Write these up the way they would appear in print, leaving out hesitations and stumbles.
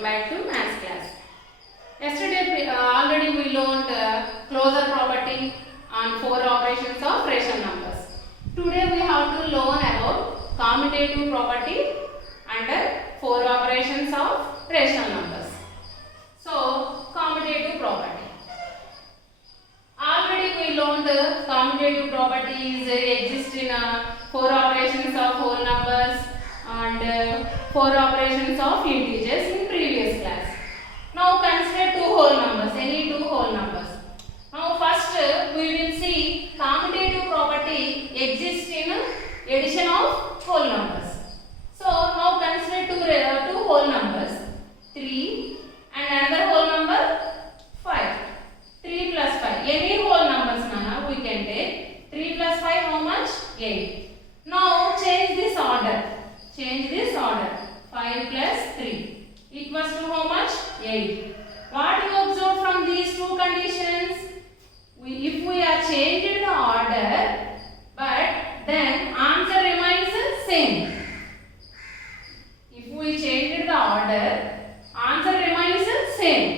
welcome back to maths class. Yesterday already we learned closure property on 4 operations of rational numbers. Today we have to learn about commutative property under 4 operations of rational numbers. So commutative property. Already we learned commutative properties exist in 4 operations of whole numbers and 4 operations of integers in previous class. Now consider two whole numbers, any two whole numbers. Now first we will see commutative property exists in addition of whole numbers. So now consider two whole numbers, 3 and another whole number 5. 3 plus 5. Any whole numbers we can take. 3 plus 5 how much? 8. Now change this order. Change this order. 5 plus 3 equals to how much? 8. What you observe from these two conditions? If we are changed the order, but then answer remains same. If we change the order, answer remains same.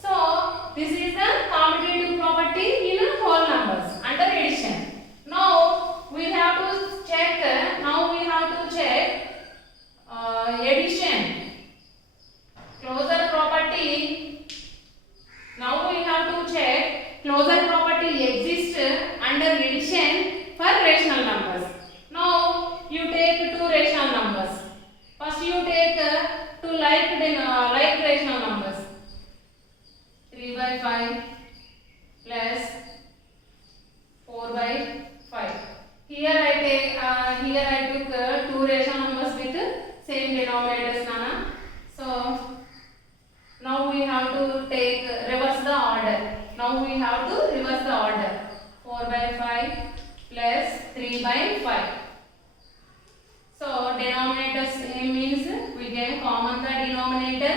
So this is the commutative property in whole numbers under addition. Now we have to check. Addition. Closure property. Now we have to check closure property exists under addition for rational numbers. Now you take two rational numbers. First you take two like rational numbers. 3 by 5 plus 4 by 5. Here I took two rational numbers with same denominators, Nana. So now we have to reverse the order. Now we have to reverse the order. 4 by 5 plus 3 by 5. So denominator same means we can common the denominator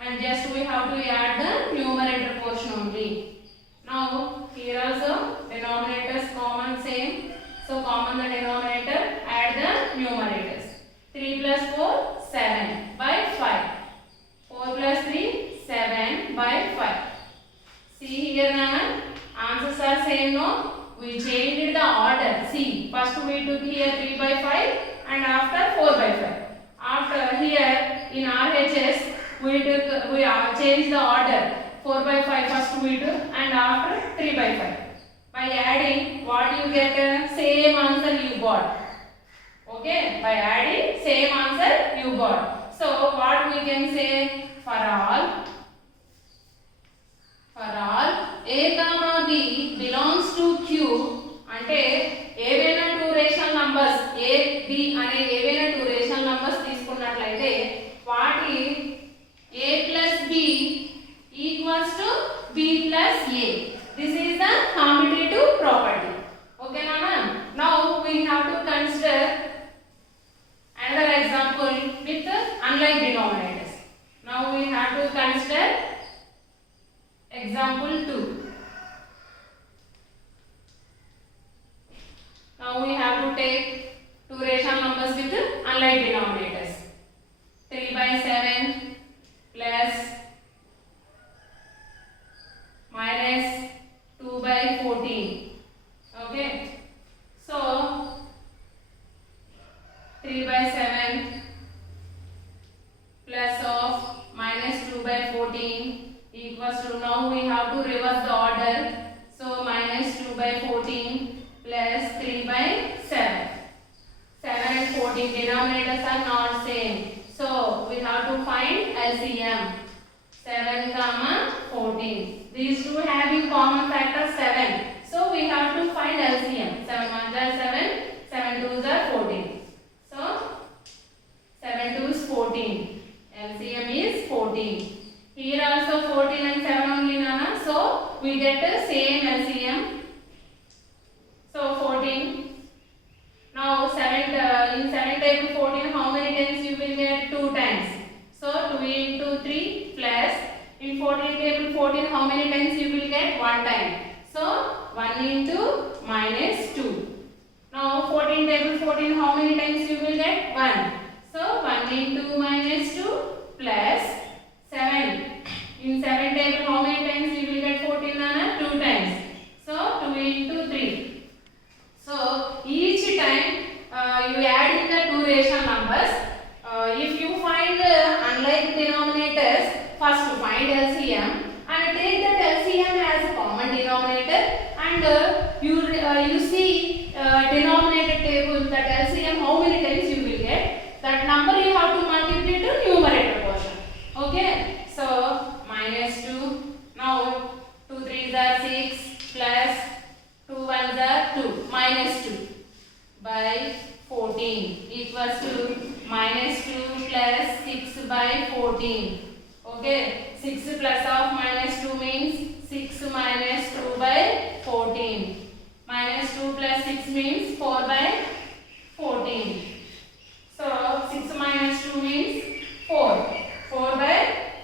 and just we have to add the numerator portion only. Now here also denominators common same. So common the denominator, add the numerators. 3 plus 4, 7 by 5. 4 plus 3, 7 by 5. See here Nana, answers are same no? We changed the order. See, first we took here 3 by 5 and after 4 by 5. After here in RHS we changed the order. 4 by 5 first we took and after 3 by 5. By adding, what you get? Same answer you got. Okay, by adding same answer you got. So what we can say? For all a comma b belongs to q అంటే ఏవైనా two rational numbers a b అనే ఏవైనా two rational numbers తీసుకున్నట్లయితే వాటి a plus b equals to b plus a. This is the commutative property. Okay Nana? Now we have to consider another example with unlike denominators. Now we have to consider example 2. Now we have to take two rational numbers with unlike denominators. 3 by 7 plus minus 2 by 14. Okay. So 3 by 7 plus of minus 2 by 14 equals to, now we have to reverse the order. So minus 2 by 14 plus 3 by 7. 7 and 14 denominators are not same. So we have to find LCM. 7 comma 14. These two having common factor 7. So we have to find LCM. 7 1s are 7, 7 2s are 14. So 7 2s 14. LCM is 14. Here also 14 and 7 only Nana. So we get the same LCM. So 14. Now in 7 table 14 how many times you will get? 2 times. So 2 into 3 plus in 14 table 14 how many times you will get? 1 time. So 1 into minus 2. Now 14 table 14 how many times you will get? 1. So 1 into minus 2 plus 7 unlike denominators, first find LCM and take that LCM as a common denominator, and you see denominator table, that LCM how many times you will get, that number you have to multiply to numerator portion. Okay, so -2. Now 2 3s are 6 plus 2 1s are 2, -2 by 14 equals to -2 plus 6 by 14. Okay, 6 plus of -2 means 6 minus 2 by 14. -2 plus 6 means 4 by 14. So 6 minus 2 means 4. 4 by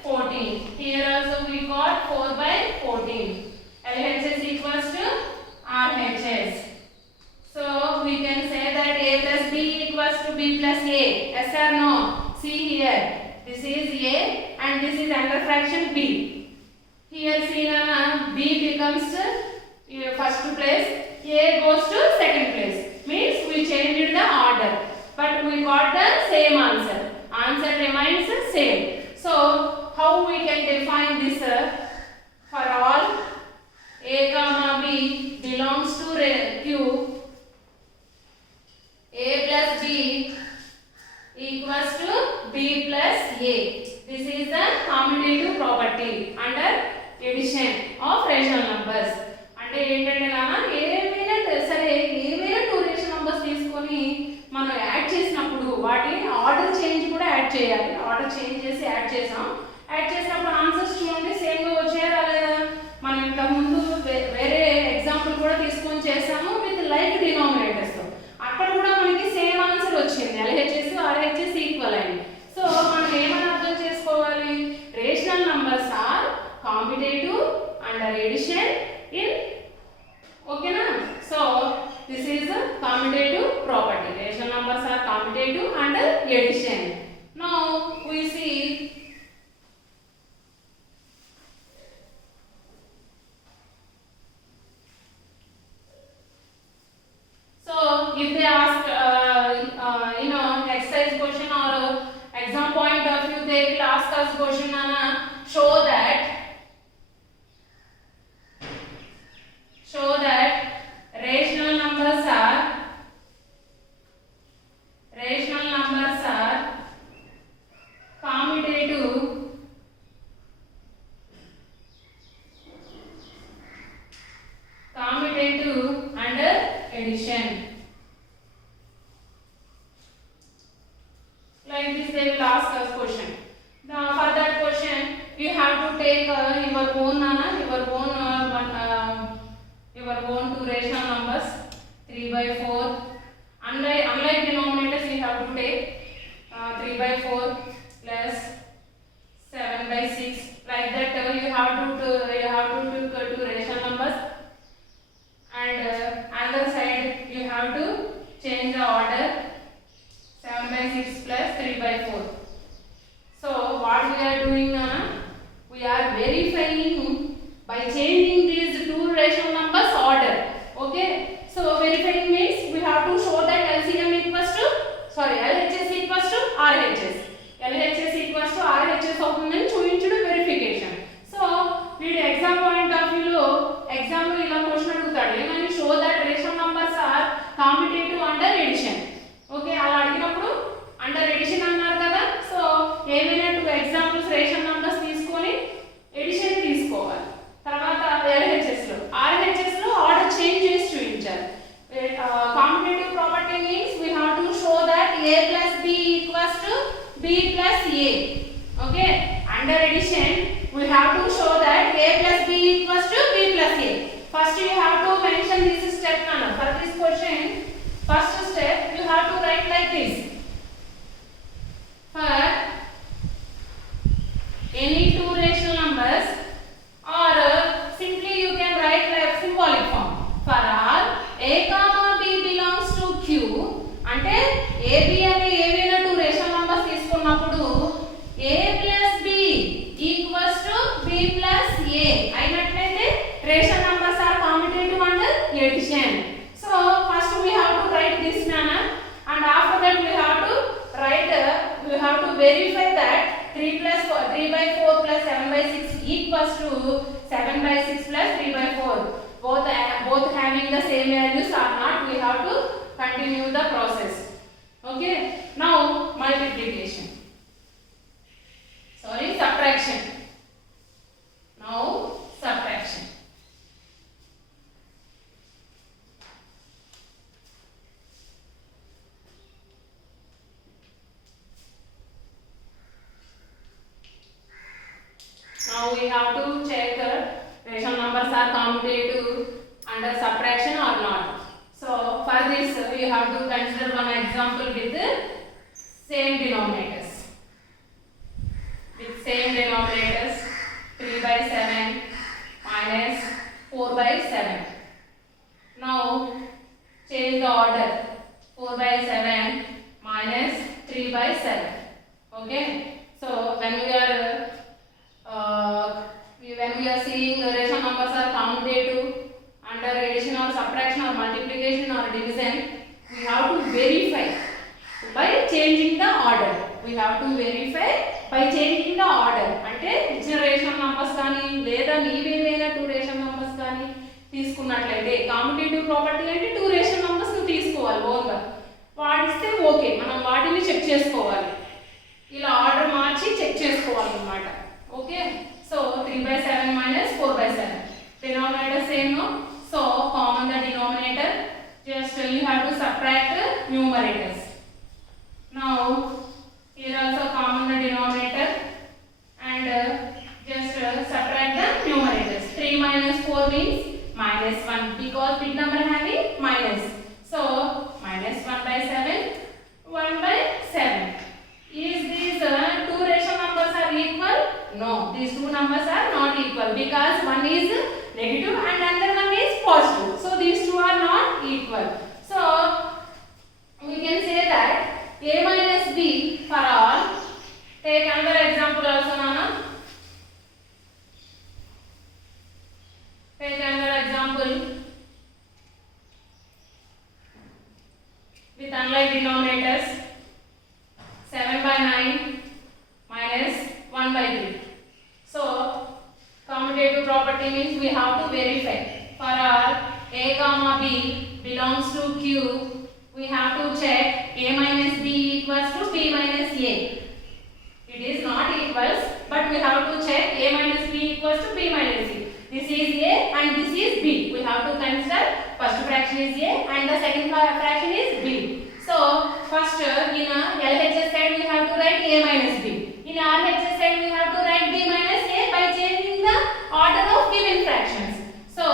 14. Here also we got 4 by 14. LHS equals to RHS. So we can say that A plus B equals to B plus A. Yes or no? See here. This is A and this is under fraction B. Here see Nana, B becomes first place, A goes to second place. Means we changed the order, but we got the same answer. Answer remains the same. So how we can define this? For all A comma B belongs to Q, A plus B equals to B plus A. This is the commutative property under addition of rational numbers. అంటే ఏంటంటే నాన్న ఏమైనా సరే ఏమైనా 2 rational numbers తీసుకొని మనం add చేసినప్పుడు వాటి ఆర్డర్ చేంజ్ కూడా యాడ్ చేయాలి. ఆర్డర్ చేంజ్ చేసి యాడ్ చేసాం. యాడ్ చేసినప్పుడు ఆన్సర్స్ చూడండి సేమ్ గా వచ్చాయా లేదా? మనం ఇంత ముందు వేరే ఎగ్జాంపుల్ కూడా తీసుకొని చేసాము విత్ లైక్ డినామినేటర్స్ తో. అక్కడ కూడా మనకి సేమ్ ఆన్సర్ వచ్చింది. LHS RHS ఈక్వల్ అయింది. సో మనం ఏమని అర్థం చేసుకోవాలి? Rational numbers are competitive under addition in. ఓకేనా? So this is commutative property. Rational numbers are commutative under addition. Now we see if they ask exercise question or exam point of view, they will ask us question Nana, show that rational numbers are commutative under addition. Like this they will ask us question. Now for that question you have to take your own two rational numbers 3 by 4. Unlike denominators you have to take 3 by 4 plus 7 by 6. Like that you have to take two rational numbers, and other side you have to change the order 7 by 6 plus 3 by 4. So what we are doing now? We are verifying by changing these two rational numbers order. Okay, so verifying means we have to show that LHS equals to RHS. LHS equals to RHS అవుతుందని చూపించడం verification. So వీడి exam point of వ్యూలో exam లో ఇలా question అడుగుతాడు ఏమని, show that rational numbers are competitive under addition. Okay, అలా అడిగినప్పుడు అండర్ ఎడిషన్ అన్నారు కదా, సో ఏమైనా 2 ఎగ్జాంపుల్స్ రేషనల్ నంబర్స్ తీసుకొని ఎడిషన్ తీసుకోవాలి. తర్వాత LHS లో RHS లో ఆర్డర్ చేంజ్ చేసి చూపించాలి. Competitive property means we have to show that A plus B equals to B plus A. Okay, under addition we have to show that A plus B equals to B plus A. First you have to mention this step now. For this question, first step you have to write like this. For any two rational numbers, or simply you can write like symbolic form. For all A comma B belongs to Q, అంటే AB అనే ఏవైనా 2 rational numbers తీసుకున్నప్పుడు A plus B equals to B plus A అయినట్లయితే rational numbers are competitive under addition. So first we have to write this manner, and after that we have to verify that 3 plus 4, 3 by 4 plus 7 by 6 equals to 7 by 6 plus 3 by 4. Both having the same values or not, we have to continue the process. Okay. Now multiplication. Sorry, subtraction. Now subtraction. Now we have to check ration numbers are commutative under subtraction or not. So for this we have to consider one example with same denominators. With same denominators, 3 by 7 minus 4 by 7. Now change the order. 4 by 7 minus 3 by 7. Okay. So when we are seeing ration numbers are commutative under addition or subtraction or multiplication or division, we have to verify by changing the order. We have to verify by changing the order. అంటే ఇచ్చిన ration numbers కానీ లేదా నీవేమైనా two ration numbers కానీ తీసుకున్నట్లయితే competitive property అంటే two ration numbers ను తీసుకోవాలి ఓన్గా వాడిస్తే ఓకే మనం వాటిని చెక్ చేసుకోవాలి ఇలా ఆర్డర్ మార్చి చెక్ చేసుకోవాలన్నమాట okay so 3 by 7 minus 4 by 7 denominator same no so common the denominator just you have to subtract the numerators now here also common the denominator and just subtract the numerators 3 minus 4 means minus 1 because big number having minus so minus 1 by 7 1 by 7 is these two ration numbers are equal no these two numbers are not equal because one is negative and another one is positive so these two are not equal so we can say that a minus b for all take another example also nana take another example with unlike denominators 7 by 9 minus 1 by 3 so commutative property means we have to verify for all a comma b belongs to q we have to check a minus b equals to b minus a it is not equals but we have to check a minus b equals to b minus a this is a and this is b we have to consider first fraction is a and the second fraction is b so first in LHS side we have to write a minus b in RHS side we have to write b minus a by changing the order of given fractions so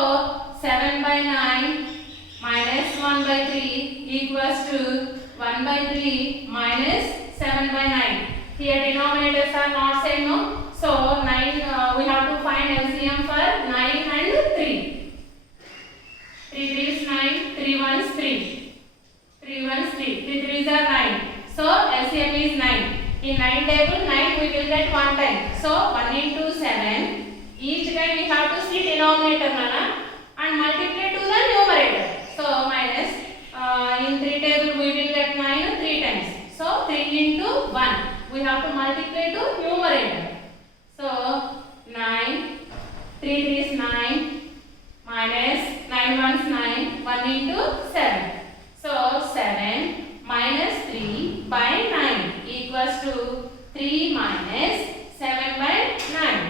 7 by 9 minus 1 by 3 equals to 1 by 3 minus 7 by 9 here denominators are not same no so 9 we have to find LCM for 9 and 3 3 3 is 9 3 1 is 3 3 1 is 3 3 3 is 9 so LCM is 9 in 9 table 9 we will get one time so 1 into 7 each time we have to see denominator nana and multiply to the numerator so minus in 3 table we will get 9 3 times so 3 into 1 we have to multiply to numerator so 9 3 3 is 9 minus 9 1 is 9 1 into 7 so 7 minus 3 by 9 equals to 3 minus 7 by 9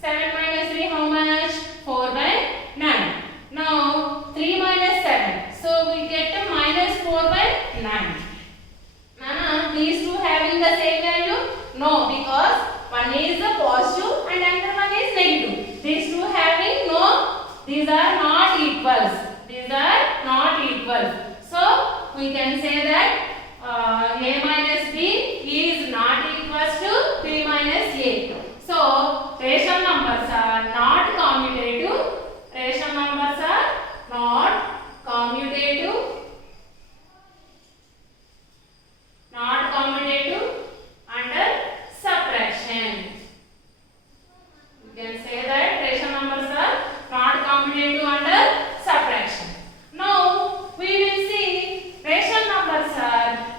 7 minus 3 how much 4 by 9 now 3 minus 7 so we get a minus 4 by 9 Nana these two having the same value no because one is the positive and another one is negative these two having no these are not equals so we can say that a minus b is not equals to b minus a so ration numbers are not commutative ration numbers are not commutative under subtraction you can say that ration numbers are not commutative under subtraction now we will see ration numbers are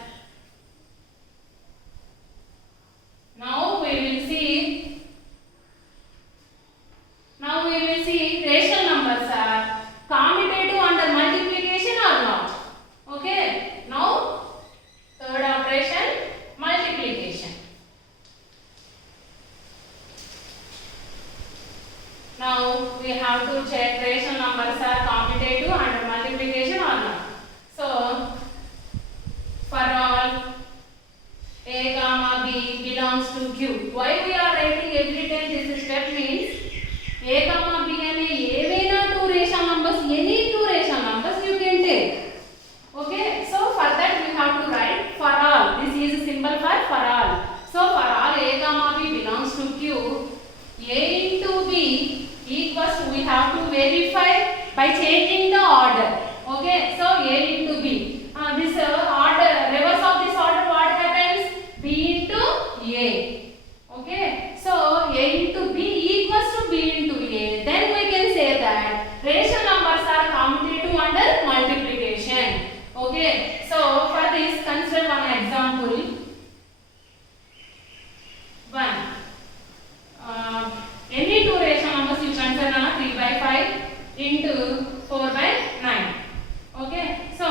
Now we have to check rational numbers are commutative under multiplication or not. So for all A comma B belongs to Q. Why we are writing every time this step means A comma B ane evena two rational numbers, any two rational numbers you can take. Okay, so for that we have to write for all. This is a symbol for all. So for all A comma B belongs to Q, A into B equals to, we have to verify by changing the order. Okay, so A into B. This order, reverse of this order, what happens? B into A. Okay, so A into B equals to B into A. Then we can say that rational numbers are commutative under multiplication. Okay, so for this consider one example. Any two rational numbers you consider 3 by 5 into 4 by 9. Okay, so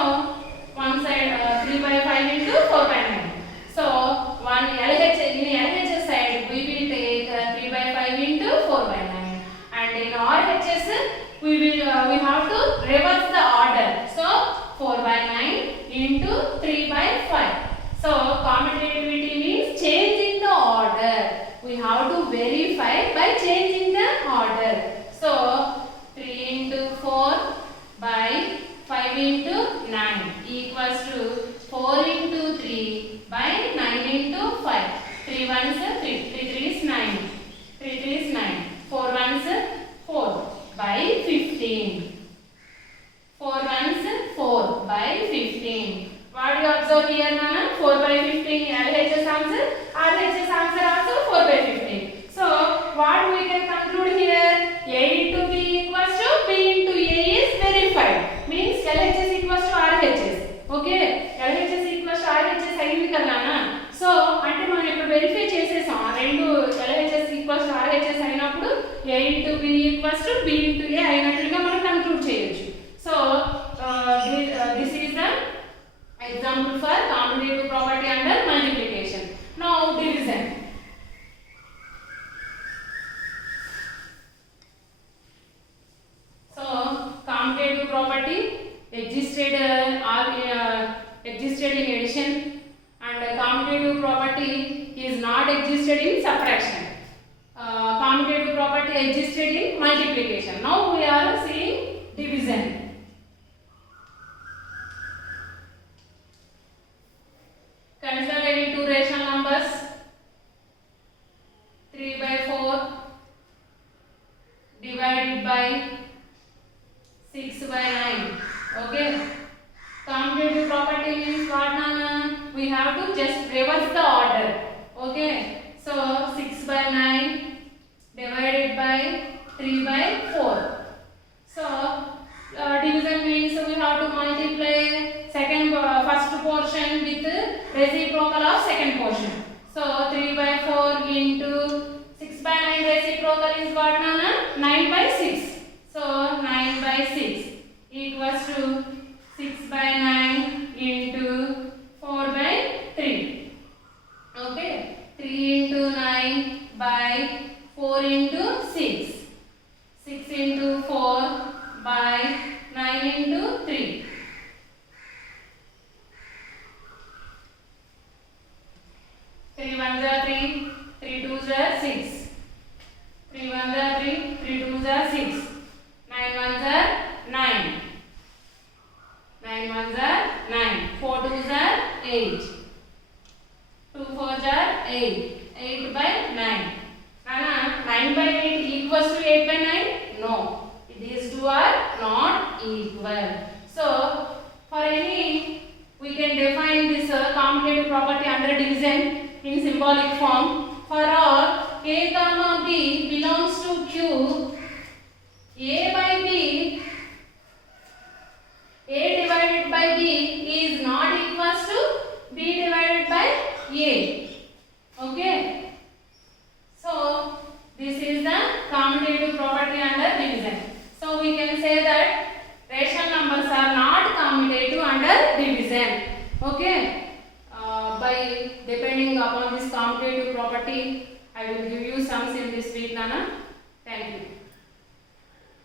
one side 3 by 5 into 4 by 9. So one LHS side we will take 3 by 5 into 4 by 9, and in RHS we have to reverse the order. So 4 by 9 into 3 by 5. So commutativity means changing the order. We have to verify by changing the order. So 3 into 4 by 5 into 9 equals to 4 into 3 by 9 into 5. 3 ones 3. 3 3 is 9. 3 3 is 9. 4 ones 4 by 15. 4 ones 4 by 15. What do you observe here, Nana? 4 by 15 LHS answer. RHS answer also 4 by 15. So what we can conclude here? A into B equals to B into A is verified. Means LHS equals to RHS. Okay, LHS equals to RHS అయింది కదా నాన్న. So అంటే మనం ఇప్పుడు verify చేసేసాం. ఆ రెండు LHS equals to RHS అయినప్పుడు A into B equals to B into A అయినట్లుగా మనం కన్క్లూడ్ చేయొచ్చు. So this is the example for commutative property under multiplication. Now division. So commutative property existed in addition, and commutative property is not existed in subtraction. Commutative property existed in multiplication. Now we are seeing division. Consider any two rational numbers. 3 by 4 divided by 6 by 9. Okay. Commutative property means what, Nana? We have to just reverse the order. Okay. So 6 by 9 divided by 3 by 4. So division means we have to multiply first portion with reciprocal of second portion. So 3 by 4 into 6 by 9 reciprocal is what, Nana? 9 by 6. So 9 by 6 equals to 6 by 9 into 4 by 3. Okay, 3 into 9 by 4 into 6. 6 into 4 by 9 into 3. 3 ones are 3, 3 twos are 6. 3 ones are 3, 3 twos are 6. 9 ones are 9. 9 ones are 9. 4 twos are 8. 2 fours are 8. 8 by 9. Nana, 9 by 8 equals to 8 by 9? No. These two are not equal. So, for any, we can define this commutative property under division in symbolic form. For all A comma B belongs to Q, A by B, A divided by B is not equals to B divided by A. Okay. So this is the commutative property under division. So we can say that rational numbers are not commutative under division. Okay. By depending upon this commutative property, I will give you sums in this week, Nana.